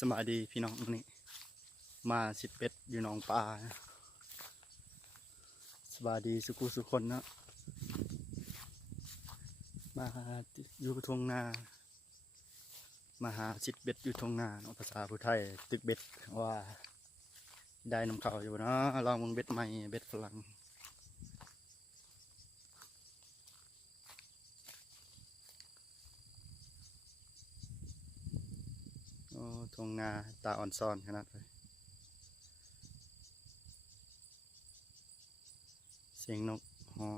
สบายดีพี่น้องนี่มาสิเป็ดอยู่หนองปลาสบายดีสุขุสุคนเนาะมาอยู่ทงนามาหาสิเป็ดอยู่ทงนาเนาะภาษาผู้ไทยตึกเบ็ดว่าได้นำเขาอยู่เนาะลองมึงเบ็ดใหม่เบ็ดฝรั่งโอ้ทงนาตาอ่อนซ้อนขนาดเลยเสียงนกฮอ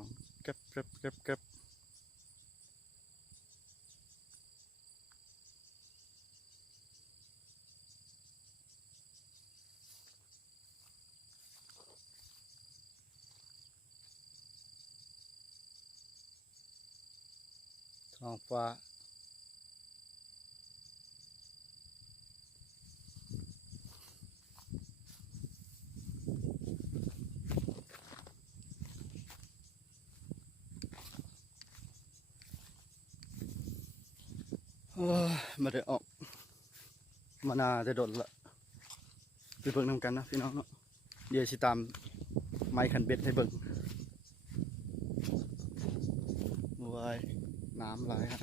เก็บเก็บเก็บเก็บท้องฟ้ามาได้ออกมานาจะโดดละไปเบิ่งนำกันนะพี่น้องเนาะเดี๋ยวสิตามไม้คันเบ็ดให้เบิ่งว้ายน้ำไหลฮะ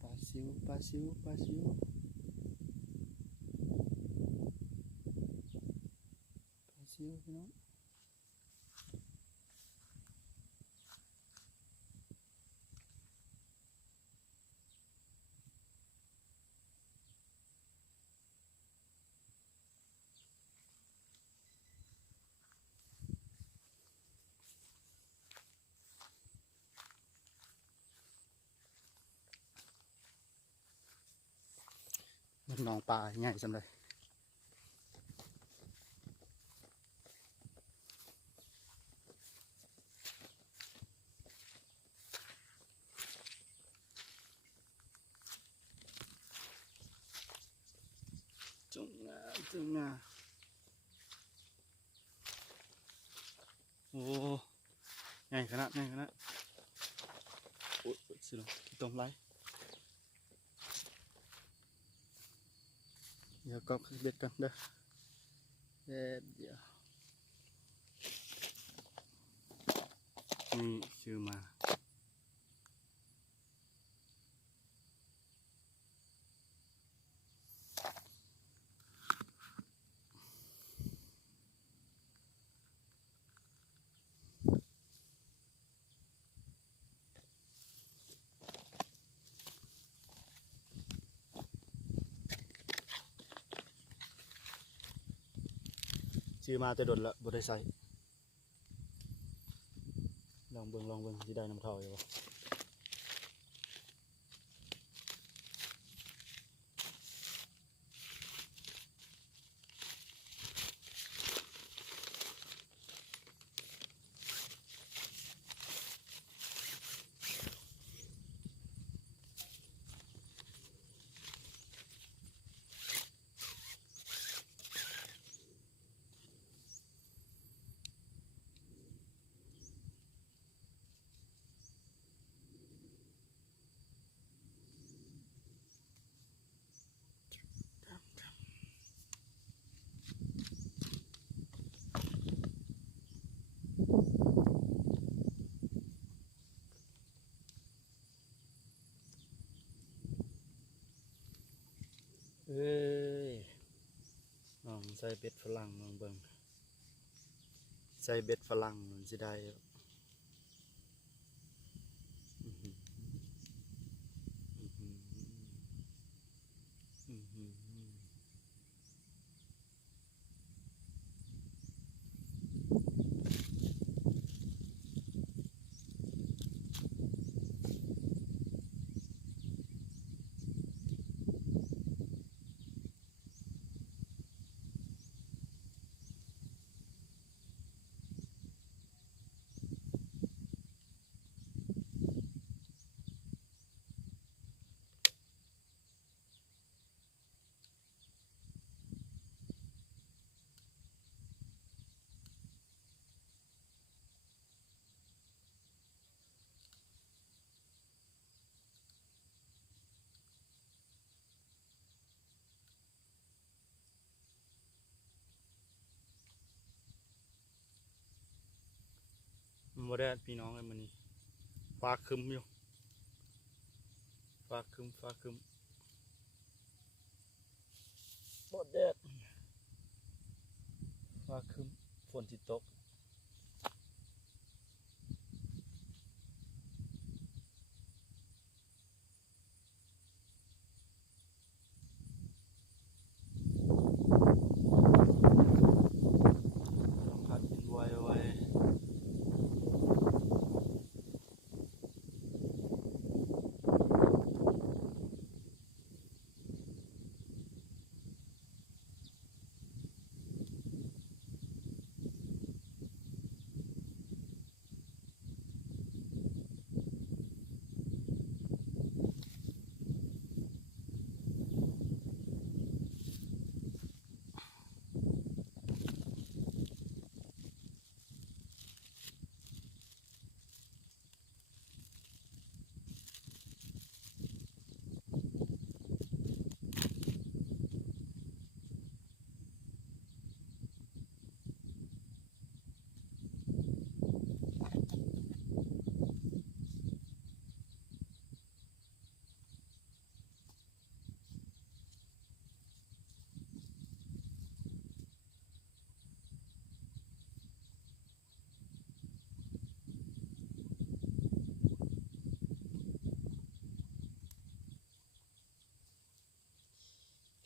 ปลาซิวปลาซิวปลาซิวปลาซิวพี่น้องมันหนองปลาใหญ่สำเลยจุงงาจุงงาโอ้ใหญ่ขนาดใหญ่ขนาดโอ้ยสิลงตรงไรเดี๋ยวก็เบ็ดกันเด้อเดี๋ยวนี่ซื้อมาแต่โดนละบ่ได้ใส่ลองเบิ่งที่ได้น้ำเข้าอยู่บ่เอ้ยลองใส่เบ็ดฝรั่งลองเบิ่งใส่เบ็ดฝรั่งมันสิได้อื้อหืออื้อหืออื้อหือ แดดพี่น้องเลยมันนี่ฟ้าครึ้มอยู่ฟ้าครึ้มบ่แดดฟ้าครึ้มฝนสิตกลมพัดเป็นไว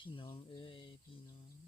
พี่น้องเอ้ยพี่น้องเอ้ย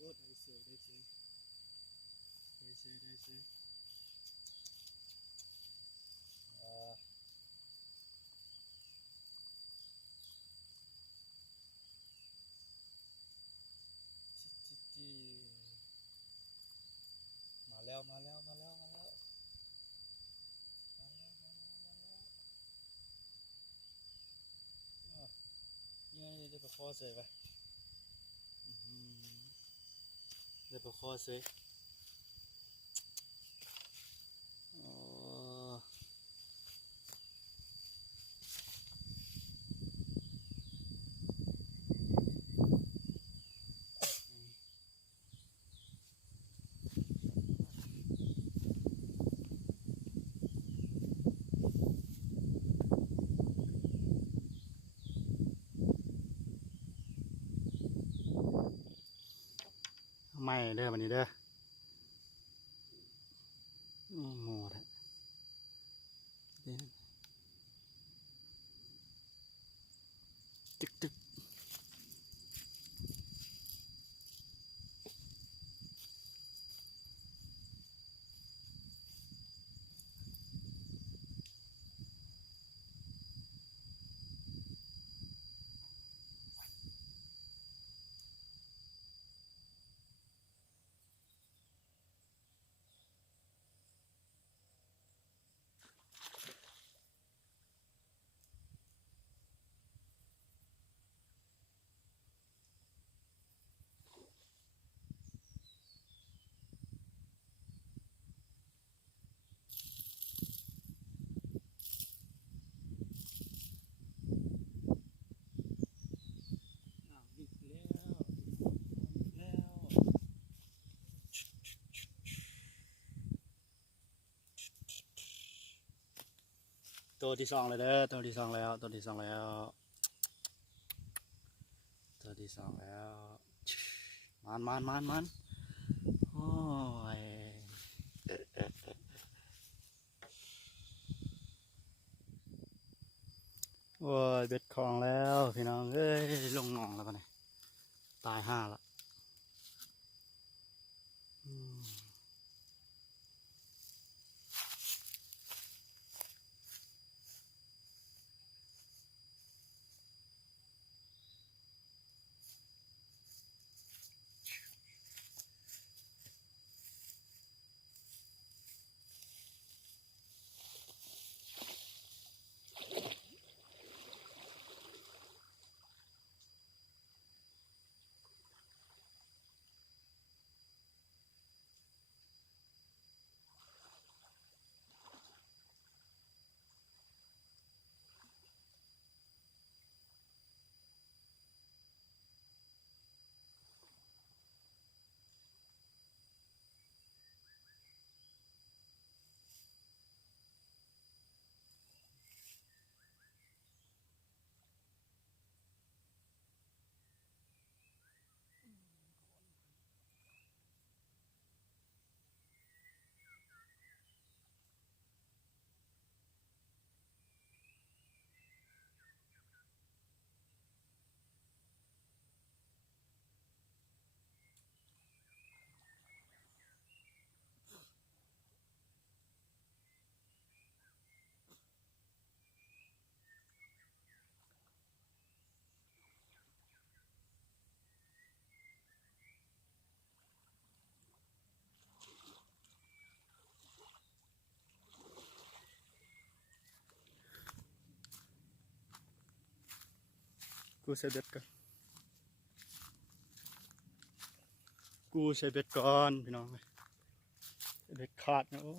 โอ้ได้เสือได้เสืออ่าที่มาแล้วอ่ะยังไงได้ปลาคอเสยไปได้ปลาคอเสยอ๋อไม่เด้อวันนี้เด้อหมดตึกอีกแล้วตัวที่สองเลยเด้อตัวที่สองแล้ว ที่สองแล้วมันโอ้ยโอ้ยเบ็ดคลองแล้วพี่น้องเอ้ยลงหนองแล้วปะเนี่ยตายห้าละอืมกูใช้เบ็ดก่อนพี่น้องเบ็ดขาดนะโอ้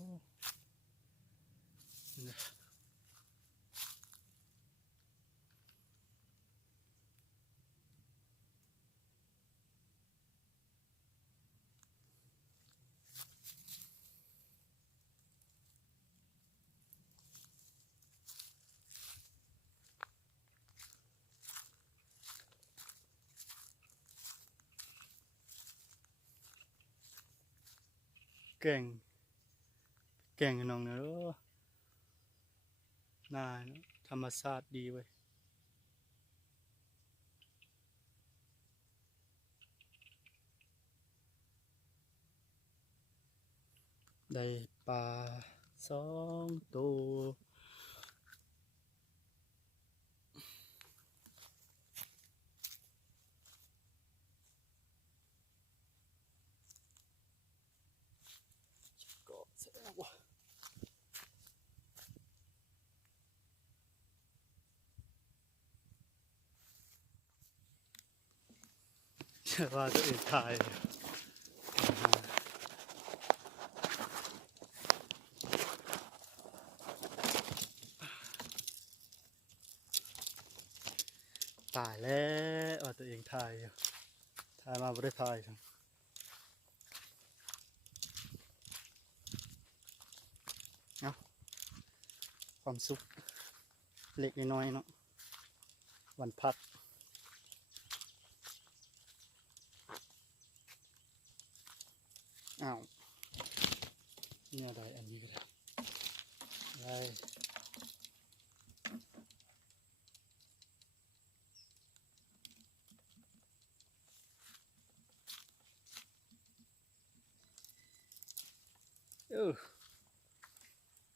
แก่งพี่น้องเนอะน่าเนอะธรรมชาติดีเว้ยได้ปลา2 ตัวก็แสดงว่าว่าตัวเองถ่ายตายแล้วว่าตัวเองถ่ายมาไม่ได้ถ่ายครับเนาะความสุขเล็กน้อยเนาะวันพักอ้าวเนี่ยได้อันนี้ก็ได้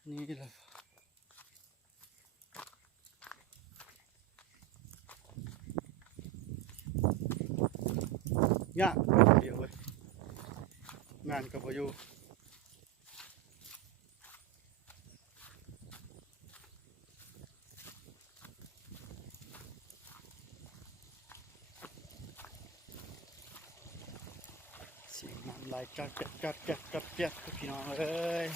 นี่แหละยากเดียวเว้ยงานกับพายุเสียงน้ำไหลจัดพี่น้องเอ้ย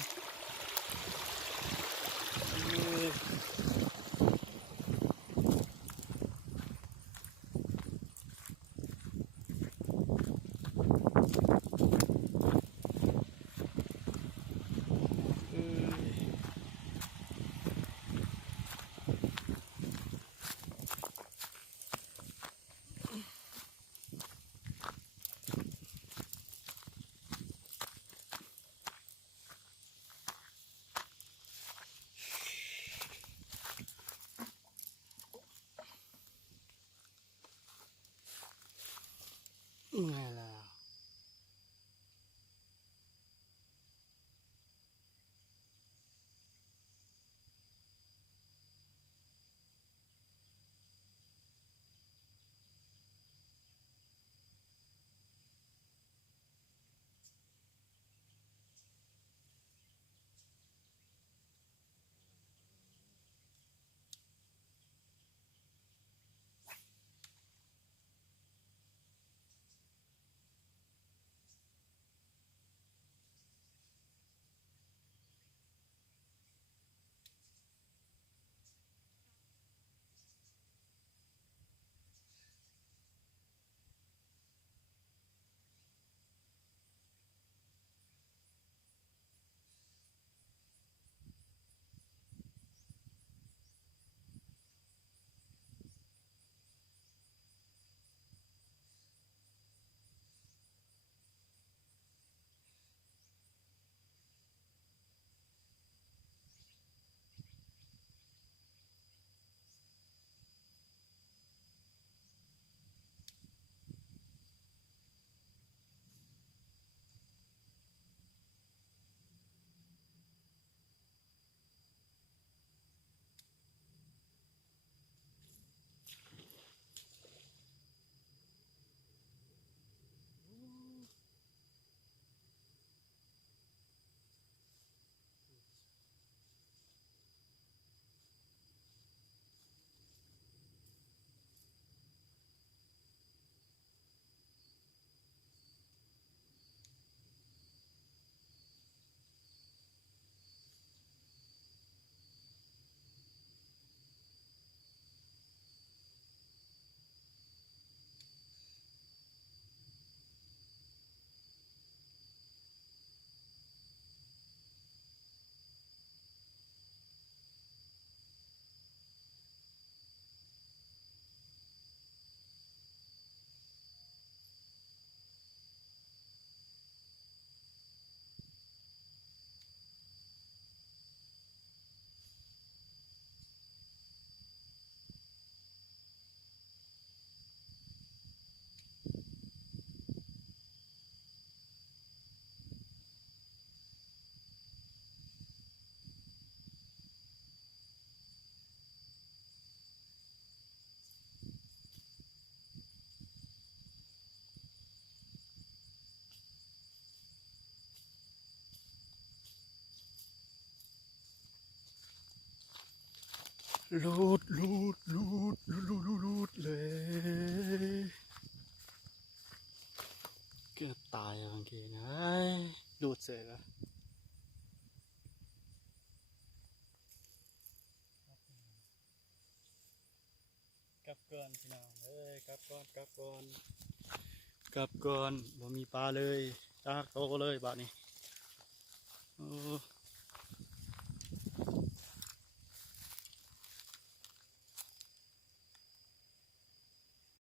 ลูดเลยเกือบตายบางทีนะลูดเสร็จแล้วกลับก่อนพี่น้องเอ้ยกลับก่อนบ่มีปลาเลยตากโตเลยบาดนี้โอ้